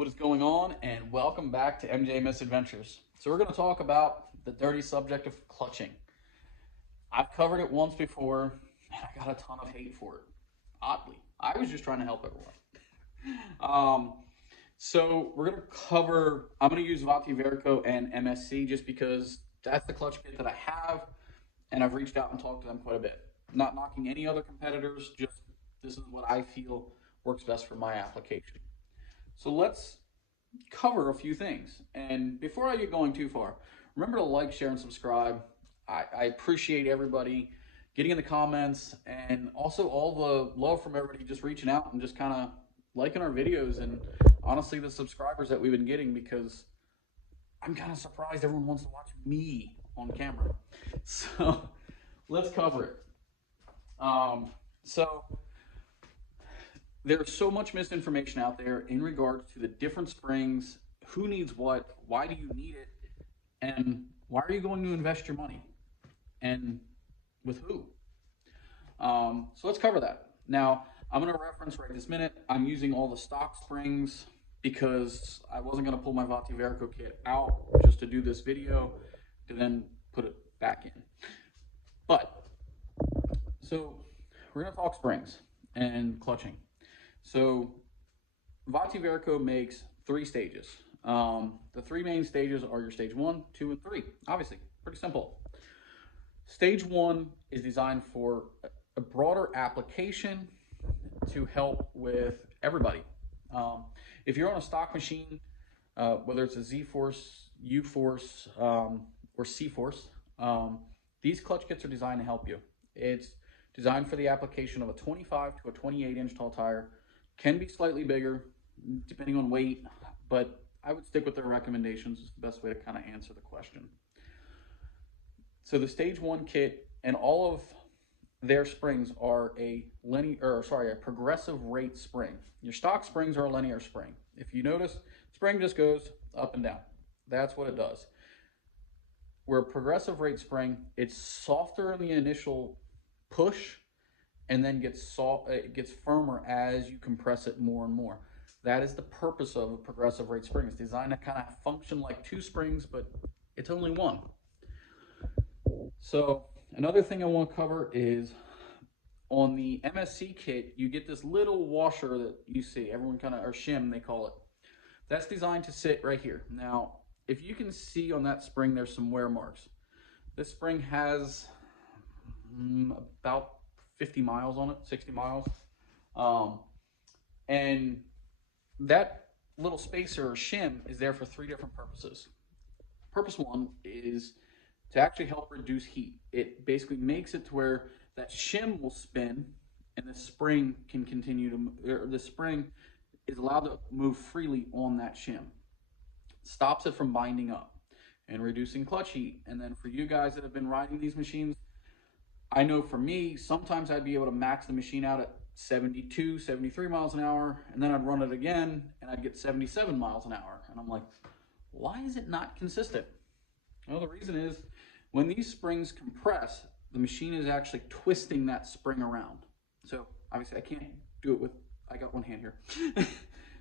What is going on? And welcome back to MJ Misadventures. So we're going to talk about the dirty subject of clutching. I've covered it once before, and I got a ton of hate for it. Oddly, I was just trying to help everyone. So we're going to cover. I'm going to use Vati and MSC just because that's the clutch kit that I have, and I've reached out and talked to them quite a bit. Not knocking any other competitors, just this is what I feel works best for my application. So let's cover a few things. And before I get going too far, remember to like, share, and subscribe. I appreciate everybody getting in the comments, and also all the love from everybody just reaching out and just kind of liking our videos, and honestly the subscribers that we've been getting, because I'm kind of surprised everyone wants to watch me on camera. So let's cover it. So there's so much misinformation out there in regards to the different springs, who needs what, why do you need it, and why are you going to invest your money, and with who? So let's cover that. Now, I'm going to reference right this minute, I'm using all the stock springs because I wasn't going to pull my Vati kit out just to do this video to then put it back in. But, so we're going to talk springs and clutching. So Vati makes 3 stages. The 3 main stages are your stage 1, 2, and 3. Obviously, pretty simple. Stage 1 is designed for a broader application to help with everybody. If you're on a stock machine, whether it's a zforce, uforce, or cforce, these clutch kits are designed to help you. It's designed for the application of a 25 to a 28 inch tall tire. Can be slightly bigger depending on weight, but I would stick with their recommendations. It's the best way to kind of answer the question. So the stage 1 kit and all of their springs are a progressive rate spring. Your stock springs are a linear spring. If you notice, spring just goes up and down. That's what it does. Where a progressive rate spring, it's softer in the initial push, and then it gets firmer as you compress it more and more. That is the purpose of a progressive rate spring. It's designed to kind of function like 2 springs, but it's only 1. So another thing I want to cover is on the MSC kit, you get this little washer that you see, everyone kind of, or shim they call it. That's designed to sit right here. Now, if you can see on that spring, there's some wear marks. This spring has about 50 miles on it, 60 miles. And that little spacer or shim is there for 3 different purposes. Purpose 1 is to actually help reduce heat. It basically makes it to where that shim will spin and the spring can continue to, the spring is allowed to move freely on that shim. Stops it from binding up and reducing clutch heat. And then for you guys that have been riding these machines, I know for me, sometimes I'd be able to max the machine out at 72, 73 miles an hour, and then I'd run it again and I'd get 77 miles an hour. And I'm like, why is it not consistent? Well, the reason is when these springs compress, the machine is actually twisting that spring around. So obviously I can't do it with, I got one hand here.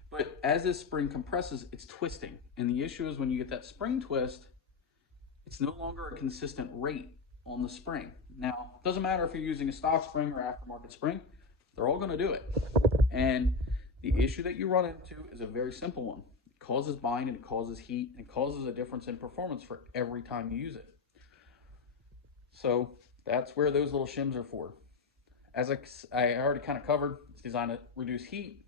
But as this spring compresses, it's twisting. And the issue is when you get that spring twist, it's no longer a consistent rate on the spring. Now, it doesn't matter if you're using a stock spring or aftermarket spring, they're all going to do it. And the issue that you run into is a very simple one. It causes bind, and it causes heat, and it causes a difference in performance for every time you use it. So that's where those little shims are for. As I already kind of covered, it's designed to reduce heat.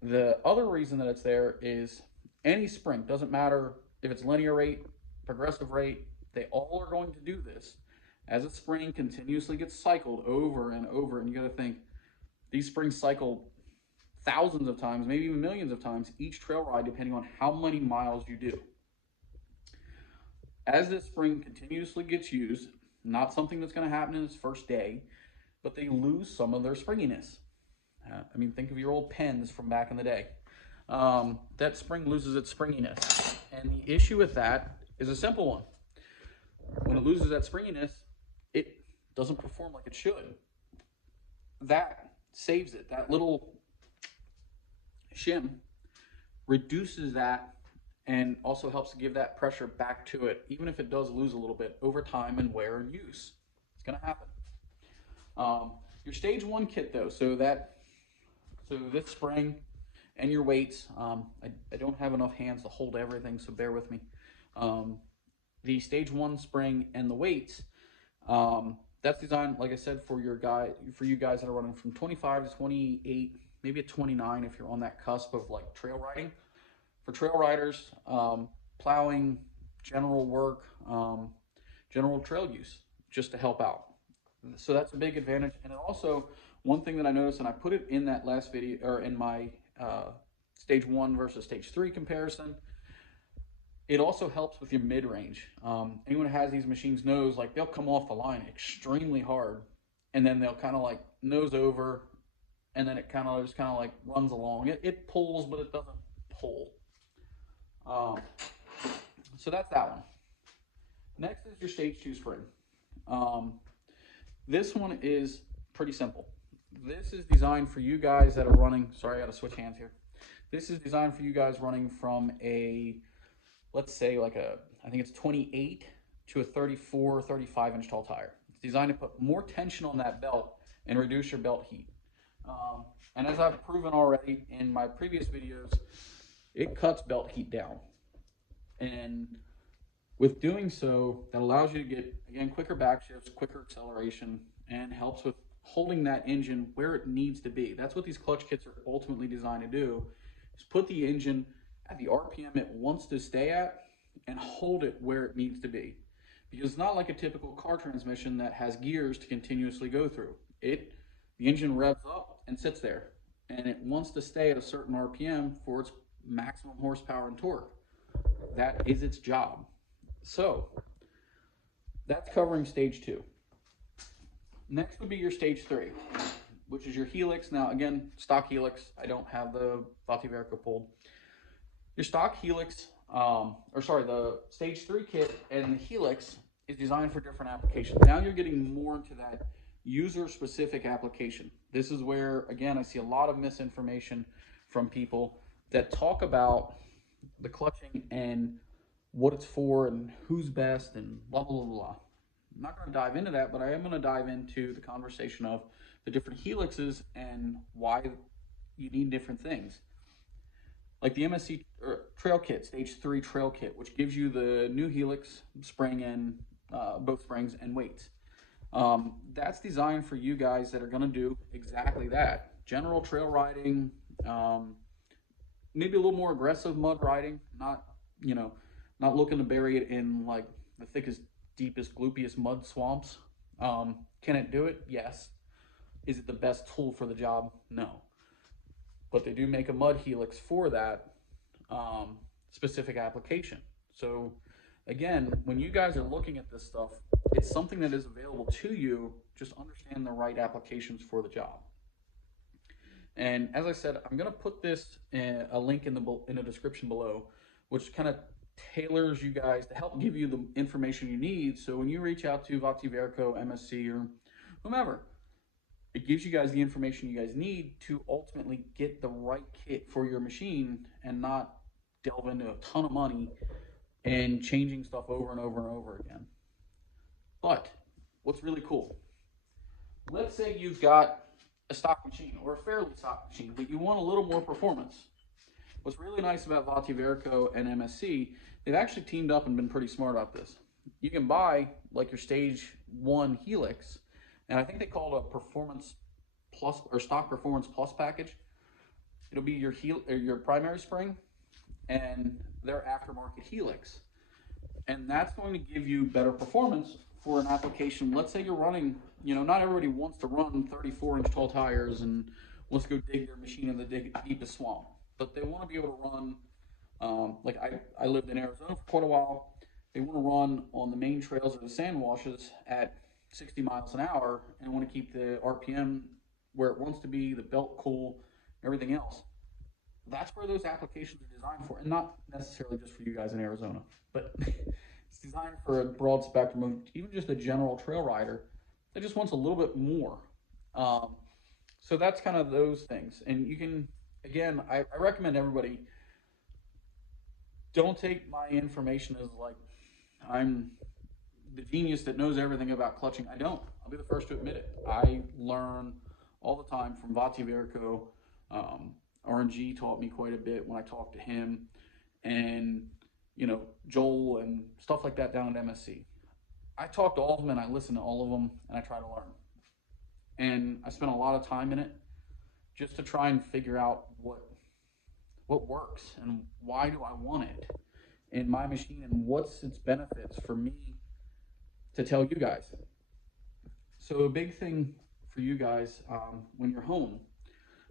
The other reason that it's there is any spring, doesn't matter if it's linear rate, progressive rate, they all are going to do this. As a spring continuously gets cycled over and over, and you got to think, these springs cycle thousands of times, maybe even millions of times each trail ride, depending on how many miles you do. As this spring continuously gets used, not something that's going to happen in its first day, but they lose some of their springiness. I mean, think of your old pens from back in the day. That spring loses its springiness. And the issue with that is a simple one. When it loses that springiness, it doesn't perform like it should. That saves it. That little shim reduces that and also helps to give that pressure back to it, even if it does lose a little bit over time and wear and use. It's going to happen. Your stage 1 kit though, so this spring and your weights, I don't have enough hands to hold everything, so bear with me. The stage 1 spring and the weights, that's designed, like I said, for you guys that are running from 25 to 28, maybe a 29 if you're on that cusp of like trail riding. For trail riders, plowing, general work, general trail use, just to help out. So that's a big advantage. And it also, one thing that I noticed, and I put it in that last video, or in my stage 1 versus stage 3 comparison, it also helps with your mid-range. Anyone who has these machines knows, like, they'll come off the line extremely hard, and then they'll kind of like nose over, and then it kind of just like runs along. It pulls, but it doesn't pull. So that's that one. Next is your stage 2 spring. This one is pretty simple. This is designed for you guys that are running, sorry, I gotta switch hands here. This is designed for you guys running from a, let's say like I think it's 28 to a 34, 35 inch tall tire. It's designed to put more tension on that belt and reduce your belt heat. And as I've proven already in my previous videos, it cuts belt heat down. And with doing so, that allows you to get, again, quicker back shifts, quicker acceleration, and helps with holding that engine where it needs to be. That's what these clutch kits are ultimately designed to do, is put the engine at the RPM it wants to stay at and hold it where it needs to be. Because it's not like a typical car transmission that has gears to continuously go through. The engine revs up and sits there, and it wants to stay at a certain RPM for its maximum horsepower and torque. That is its job. So that's covering stage 2. Next would be your stage 3, which is your helix. Now again, stock helix. I don't have the Vativerco pulled. Your stock helix, the stage 3 kit and the helix is designed for different applications. Now you're getting more into that user-specific application. This is where, again, I see a lot of misinformation from people that talk about the clutching and what it's for and who's best and blah, blah, blah, blah. I'm not going to dive into that, but I am going to dive into the conversation of the different helixes and why you need different things. Like the MSC trail kit, stage 3 trail kit, which gives you the new helix, spring and both springs and weights. That's designed for you guys that are going to do exactly that. General trail riding, maybe a little more aggressive mud riding, not looking to bury it in like the thickest, deepest, gloopiest mud swamps. Can it do it? Yes. Is it the best tool for the job? No. But they do make a mud helix for that specific application. So again, when you guys are looking at this stuff, it's something that is available to you. Just understand the right applications for the job. And as I said, I'm going to put this a link in the description below, which kind of tailors you guys to help give you the information you need. So when you reach out to Vativerco, MSC, or whomever, it gives you guys the information you guys need to ultimately get the right kit for your machine and not delve into a ton of money and changing stuff over and over and over again. But what's really cool, let's say you've got a stock machine or a fairly stock machine, but you want a little more performance. What's really nice about Vativerco and MSC, they've actually teamed up and been pretty smart about this. You can buy like your stage 1 helix, and I think they call it a performance plus or stock performance plus package. It'll be your primary spring and their aftermarket helix, and that's going to give you better performance for an application. Let's say you're running, not everybody wants to run 34-inch tall tires and wants to go dig their machine in the deepest swamp, but they want to be able to run, like I lived in Arizona for quite a while. They want to run on the main trails or the sand washes at 60 miles an hour and want to keep the RPM where it wants to be, the belt cool, everything else. That's where those applications are designed for, and not necessarily just for you guys in Arizona, but it's designed for a broad spectrum of even just a general trail rider that just wants a little bit more. So that's kind of those things. And you can, again, I recommend everybody don't take my information as like I'm the genius that knows everything about clutching. I don't. I'll be the first to admit it. I learn all the time from Vati Verico. RNG taught me quite a bit when I talked to him, and Joel and stuff like that down at MSC. I talk to all of them and I listen to all of them and I try to learn. And I spent a lot of time in it just to try and figure out what works and why do I want it in my machine and what's its benefits for me to tell you guys. So a big thing for you guys when you're home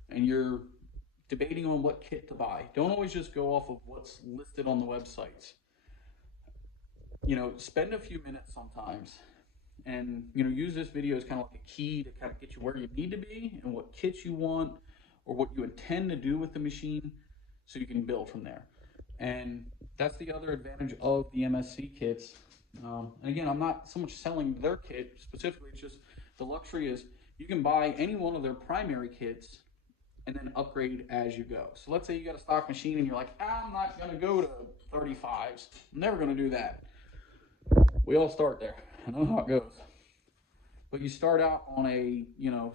and you're debating on what kit to buy, don't always just go off of what's listed on the websites. Spend a few minutes sometimes and use this video as kind of like a key to kind of get you where you need to be and what kits you want or what you intend to do with the machine, so you can build from there. And that's the other advantage of the MSC kits. And again, I'm not so much selling their kit specifically, it's just the luxury is you can buy any one of their primary kits and then upgrade as you go. So let's say you got a stock machine and you're like, I'm not gonna go to 35s. I'm never gonna do that. We all start there. I know how it goes. But you start out on a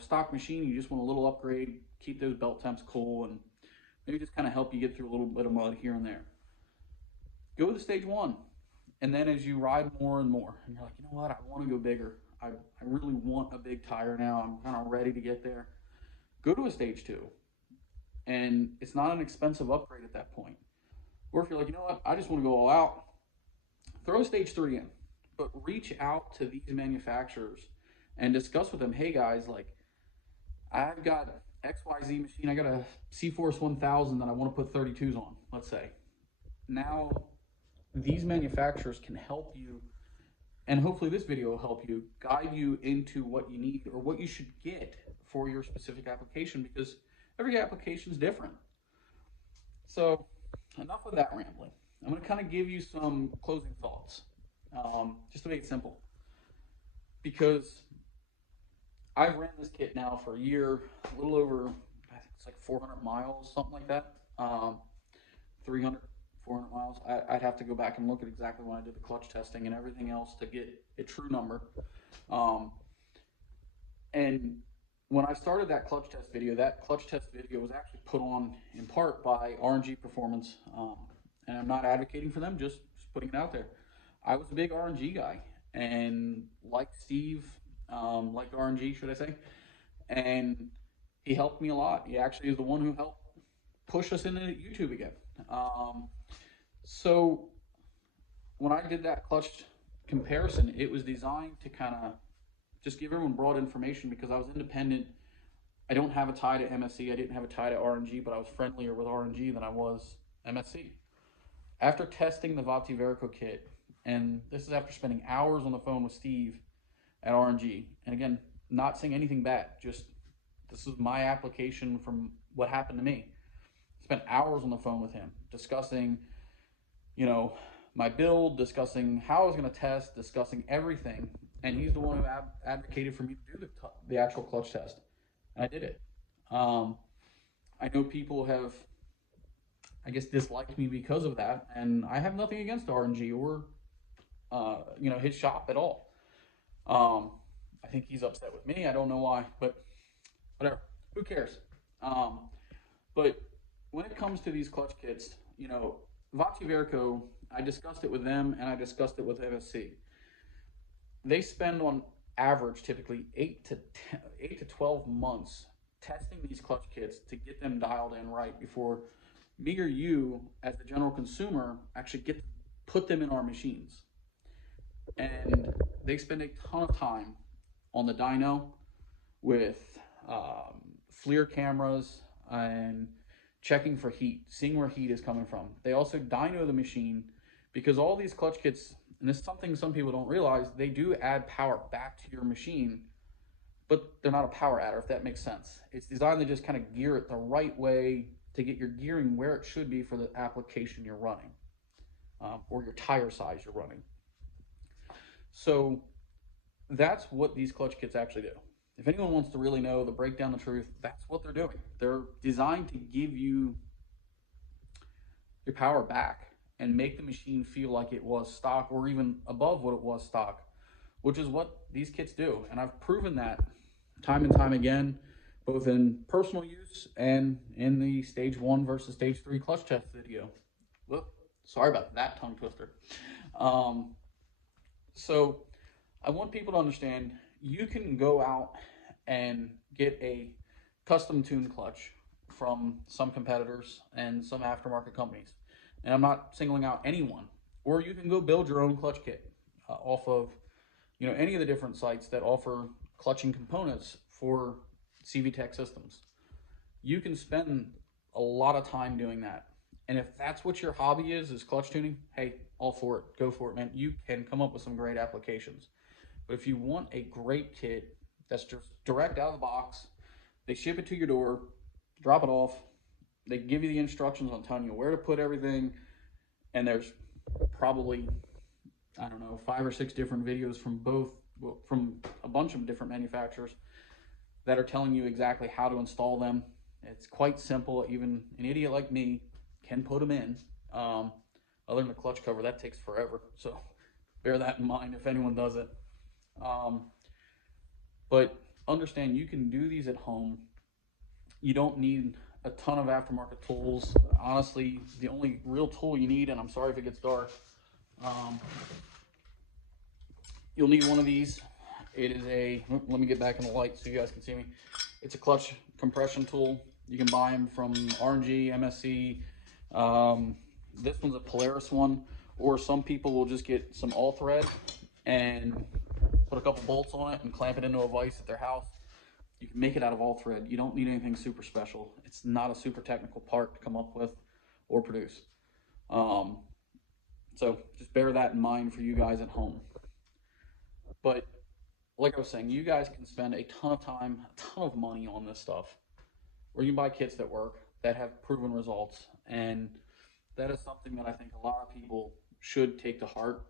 stock machine, you just want a little upgrade, keep those belt temps cool, and maybe just kind of help you get through a little bit of mud here and there. Go to stage 1. And then as you ride more and more, and you're like, you know what, I want to go bigger. I really want a big tire now. I'm kind of ready to get there. Go to a stage 2. And it's not an expensive upgrade at that point. Or if you're like, you know what, I just want to go all out, throw stage 3 in. But reach out to these manufacturers and discuss with them, hey guys, like I've got XYZ machine, I got a cforce 1000 that I want to put 32s on, let's say. Now, these manufacturers can help you, and hopefully this video will help you, guide you into what you need or what you should get for your specific application, because every application is different. So, enough of that rambling. I'm going to kind of give you some closing thoughts, just to make it simple. Because I've ran this kit now for a year, a little over, I think it's like 400 miles, something like that. 300, 400 miles. I'd have to go back and look at exactly when I did the clutch testing and everything else to get a true number. And when I started that clutch test video was actually put on in part by RNG Performance. And I'm not advocating for them, just putting it out there. I was a big RNG guy, and like Steve, like RNG, should I say, and he helped me a lot. He actually is the one who helped push us into YouTube again. So when I did that clutch comparison, it was designed to kind of just give everyone broad information, because I was independent. I don't have a tie to MSC. I didn't have a tie to RNG, but I was friendlier with RNG than I was MSC. After testing the Vati Verico kit, and this is after spending hours on the phone with Steve at RNG, and again, not saying anything bad, just this is my application from what happened to me. Spent hours on the phone with him discussing, my build, discussing how I was going to test, discussing everything, and he's the one who advocated for me to do the actual clutch test, and I did it. I know people have, I guess, disliked me because of that, and I have nothing against RNG or his shop at all. I think he's upset with me. I don't know why, but whatever. Who cares? But when it comes to these clutch kits, Vati Verico, I discussed it with them and I discussed it with MSC. They spend on average typically 8 to 12 months testing these clutch kits to get them dialed in right before me or you, as the general consumer, actually put them in our machines. And they spend a ton of time on the dyno with FLIR cameras and checking for heat, seeing where heat is coming from. They also dyno the machine, because all these clutch kits, and this is something some people don't realize, they do add power back to your machine, but they're not a power adder, if that makes sense. It's designed to just kind of gear it the right way to get your gearing where it should be for the application you're running, or your tire size you're running. So that's what these clutch kits actually do. If anyone wants to really know, break down the truth, that's what they're doing. They're designed to give you your power back. and make the machine feel like it was stock or even above what it was stock, which is what these kits do. And I've proven that time and time again, both in personal use and in the stage 1 versus stage 3 clutch test video. Whoop, sorry about that tongue twister. So I want people to understand you can go out and get a custom tuned clutch from some competitors and some aftermarket companies. And I'm not singling out anyone. Or you can go build your own clutch kit off of any of the different sites that offer clutching components for CVTech systems. You can spend a lot of time doing that. And if that's what your hobby is clutch tuning, hey, all for it. Go for it, man. You can come up with some great applications. But if you want a great kit that's just direct out of the box, they ship it to your door, drop it off, they give you the instructions on telling you where to put everything, and there's probably, I don't know, 5 or 6 different videos from a bunch of different manufacturers that are telling you exactly how to install them. It's quite simple. Even an idiot like me can put them in. Other than the clutch cover, that takes forever. So bear that in mind if anyone does it. But understand you can do these at home. You don't need a ton of aftermarket tools. Honestly, the only real tool you need, and I'm sorry if it gets dark, you'll need one of these. It is let me get back in the light so you guys can see me. It's a clutch compression tool. You can buy them from RNG, MSC. This one's a Polaris one, or some people will just get some all thread and put a couple bolts on it and clamp it into a vise at their house. You can make it out of all thread. You don't need anything super special. It's not a super technical part to come up with or produce. So just bear that in mind for you guys at home. But like I was saying, you guys can spend a ton of time, a ton of money on this stuff, or you can buy kits that work, that have proven results. And that is something that I think a lot of people should take to heart,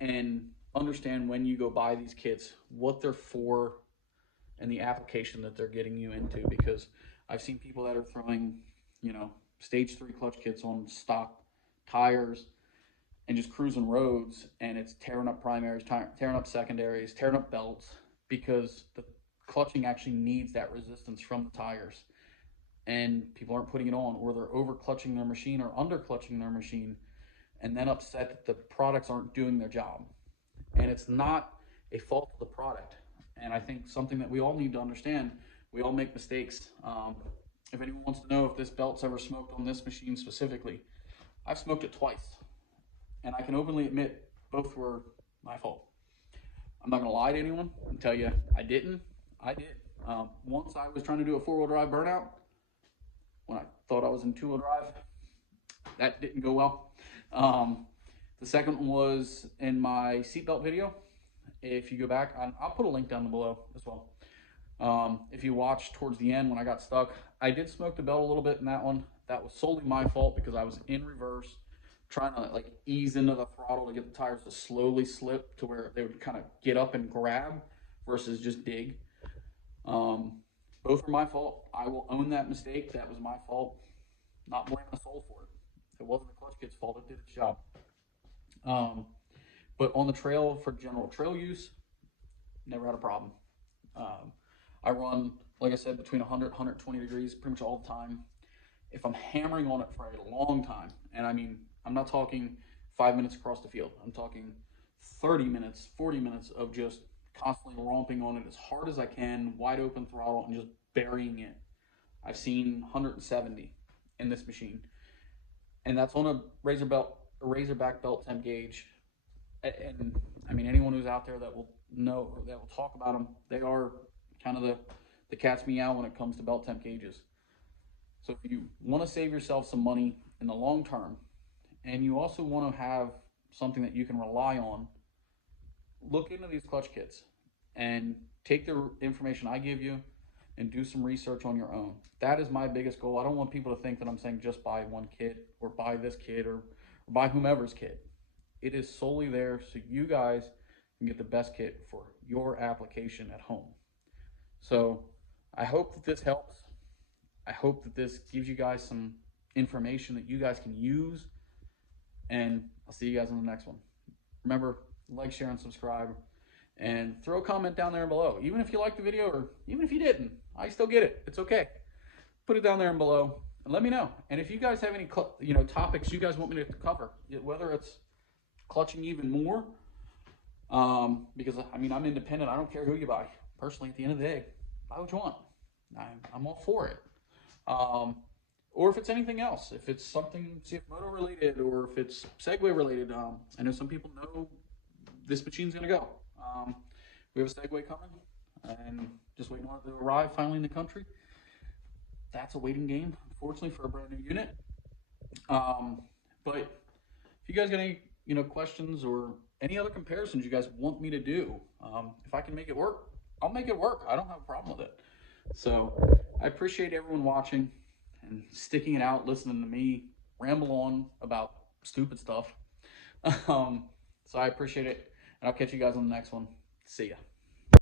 and understand when you go buy these kits, what they're for and the application that they're getting you into. Because I've seen people that are throwing, stage 3 clutch kits on stock tires and just cruising roads, and it's tearing up primaries, tearing up secondaries, tearing up belts, because the clutching actually needs that resistance from the tires, and people aren't putting it on, or they're over clutching their machine or under clutching their machine, and then upset that the products aren't doing their job. And it's not a fault of the product. And I think something that we all need to understand, we all make mistakes. If anyone wants to know if this belt's ever smoked on this machine specifically, I've smoked it twice. And I can openly admit both were my fault. I'm not gonna lie to anyone and tell you I didn't. I did. Once I was trying to do a 4-wheel drive burnout when I thought I was in 2-wheel drive. That didn't go well. The second one was in my seatbelt video. If you go back, I'll put a link down below as well. If you watch towards the end when I got stuck, I did smoke the belt a little bit in that one. That was solely my fault because I was in reverse, trying to ease into the throttle to get the tires to slowly slip to where they would kind of get up and grab versus just dig. Both were my fault. I will own that mistake. That was my fault. Not blaming a soul for it. It wasn't the clutch kit's fault. It did its job. But on the trail, for general trail use, never had a problem. I run, like I said, between 100 and 120 degrees pretty much all the time. If I'm hammering on it for a long time, and I mean, I'm not talking 5 minutes across the field. I'm talking 30 minutes, 40 minutes of just constantly romping on it as hard as I can, wide open throttle, and just burying it. I've seen 170 in this machine. And that's on a Razorback belt temp gauge. And I mean, anyone who's out there that will know, or that will talk about them, they are kind of the cat's meow when it comes to belt temp gauges. So if you want to save yourself some money in the long term, and you also want to have something that you can rely on, look into these clutch kits and take the information I give you and do some research on your own. That is my biggest goal. I don't want people to think that I'm saying just buy one kit or buy this kit or buy whomever's kit. It is solely there so you guys can get the best kit for your application at home. So I hope that this helps. I hope that this gives you guys some information that you guys can use. And I'll see you guys on the next one. Remember, like, share, and subscribe. And throw a comment down there below. Even if you liked the video or even if you didn't, I still get it. It's okay. Put it down there below and let me know. And if you guys have any topics you guys want me to cover, whether it's clutching even more, because I mean, I'm independent. I don't care who you buy. Personally, at the end of the day, buy what you want. I'm all for it. Or if it's anything else, if it's something Cfmoto related, or if it's Segway related. I know some people know this machine's gonna go. We have a Segway coming, and just waiting on it to arrive finally in the country. That's a waiting game, unfortunately, for a brand new unit. But if you guys got any questions or any other comparisons you guys want me to do, if I can make it work, I'll make it work. I don't have a problem with it. So I appreciate everyone watching and sticking it out, listening to me ramble on about stupid stuff. So I appreciate it, and I'll catch you guys on the next one. See ya.